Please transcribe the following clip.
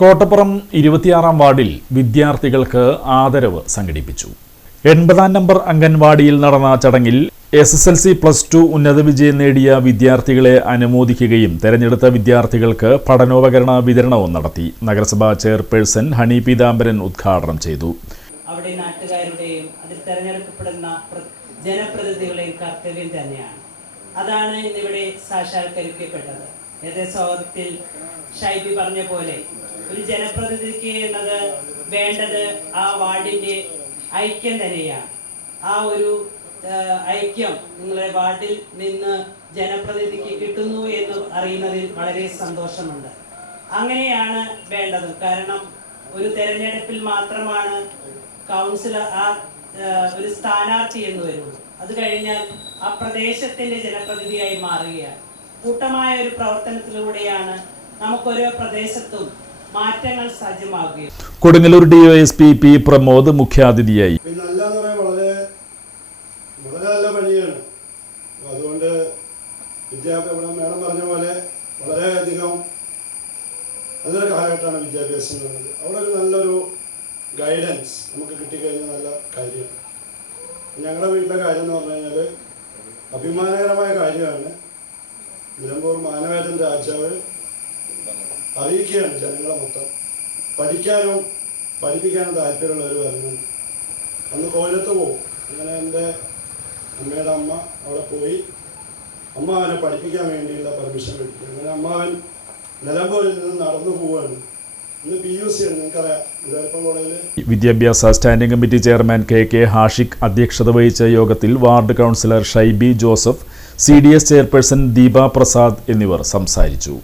കോട്ടപ്പുറം 26-ാം വാർഡിൽ വിദ്യാർത്ഥികൾക്ക് ആദരവ് സംഘടിപ്പിച്ചു. 80-ാം നമ്പർ അംഗൻവാടിയിൽ നടന്ന ചടങ്ങിൽ SSLC +2 ഉന്നത വിജയം നേടിയ വിദ്യാർത്ഥികളെ അനുമോദിക്കുകയും തെരഞ്ഞെടുത്ത വിദ്യാർത്ഥികൾക്ക് പഠനോപകരണ വിതരണവും നടത്തി. നഗരസഭാ ചെയർപേഴ്സൺ ഹണി പീതാംബരൻ ഉദ്ഘാടനം ചെയ്തു. അവിടെ നാട്ടുകാരുടെയും അതിൽ തെരഞ്ഞെടുക്കപ്പെടുന്ന ജനപ്രതിനിധികളുടെയും കർത്തവ്യം തന്നെയാണ്. അതാണ് ഇന്നിവിടെ സാക്ഷാത്കരിക്കപ്പെട്ടത്. സ്വാഗതത്തിൽ ഷൈബി പറഞ്ഞ പോലെ ഒരു ജനപ്രതിനിധിക്ക് എന്നത് വേണ്ടത് ആ വാർഡിന്റെ ഐക്യം തന്നെയാണ്. ആ ഒരു ഐക്യം നിങ്ങളുടെ വാർഡിൽ നിന്ന് ജനപ്രതിനിധിക്ക് കിട്ടുന്നു എന്ന് അറിയുന്നതിൽ വളരെ സന്തോഷമുണ്ട്. അങ്ങനെയാണ് വേണ്ടത്. കാരണം ഒരു തെരഞ്ഞെടുപ്പിൽ മാത്രമാണ് കൗൺസിലർ ഒരു സ്ഥാനാർത്ഥി എന്ന് വരുള്ളൂ. അത് കഴിഞ്ഞാൽ ആ പ്രദേശത്തിന്റെ ജനപ്രതിനിധിയായി മാറുകയാണ്. കൂട്ടമായ ഒരു പ്രവർത്തനത്തിലൂടെയാണ് നമുക്കൊരോ പ്രദേശത്തും മാറ്റങ്ങൾ സാധ്യമാകുകയും. കൊടുങ്ങല്ലൂർ DOSP P പ്രമോദ് മുഖ്യാതിഥിയായി. വളരെ നല്ല പണിയാണ്. അതുകൊണ്ട് വിദ്യാഭ്യാസം മേഡം പറഞ്ഞ പോലെ വളരെയധികം നല്ലൊരു കാലഘട്ടമാണ് വിദ്യാഭ്യാസം എന്നുള്ളത്. അവിടെ ഒരു നല്ലൊരു ഗൈഡൻസ് നമുക്ക് കിട്ടിക്കഴിഞ്ഞാൽ നല്ല കാര്യമാണ്. ഞങ്ങളുടെ വീട്ടിലെ കാര്യം എന്ന് പറഞ്ഞു കഴിഞ്ഞാൽ അഭിമാനകരമായ കാര്യമാണ്. നിലമ്പൂർ മാനവേദൻ രാജാവ് അറിയിക്കുകയാണ് ജനങ്ങളെ മൊത്തം പഠിക്കാനും പഠിപ്പിക്കാനും താല്പര്യമുള്ളവർ വരുന്നുണ്ട്. അന്ന് കോയിലത്ത് പോകും. അങ്ങനെ എൻ്റെ അമ്മയുടെ അമ്മ അവിടെ പോയി അമ്മാവനെ പഠിപ്പിക്കാൻ വേണ്ടിയുള്ള പെർമിഷൻ മേടിക്കും. അങ്ങനെ അമ്മാവൻ നിലമ്പൂരിൽ നിന്ന് നടന്നു പോവുകയാണ്. ഇന്ന് PUC ആണ്, നിങ്ങൾക്കറിയാം, ഗുരുവായൂരപ്പൻ കോളേജിൽ. വിദ്യാഭ്യാസ standing committee chairman KK Hashiq അധ്യക്ഷത വഹിച്ച യോഗത്തിൽ ward councillor Shaibi Joseph, CDS chairperson Deepa Prasad എന്നിവർ സംസാരിച്ചു.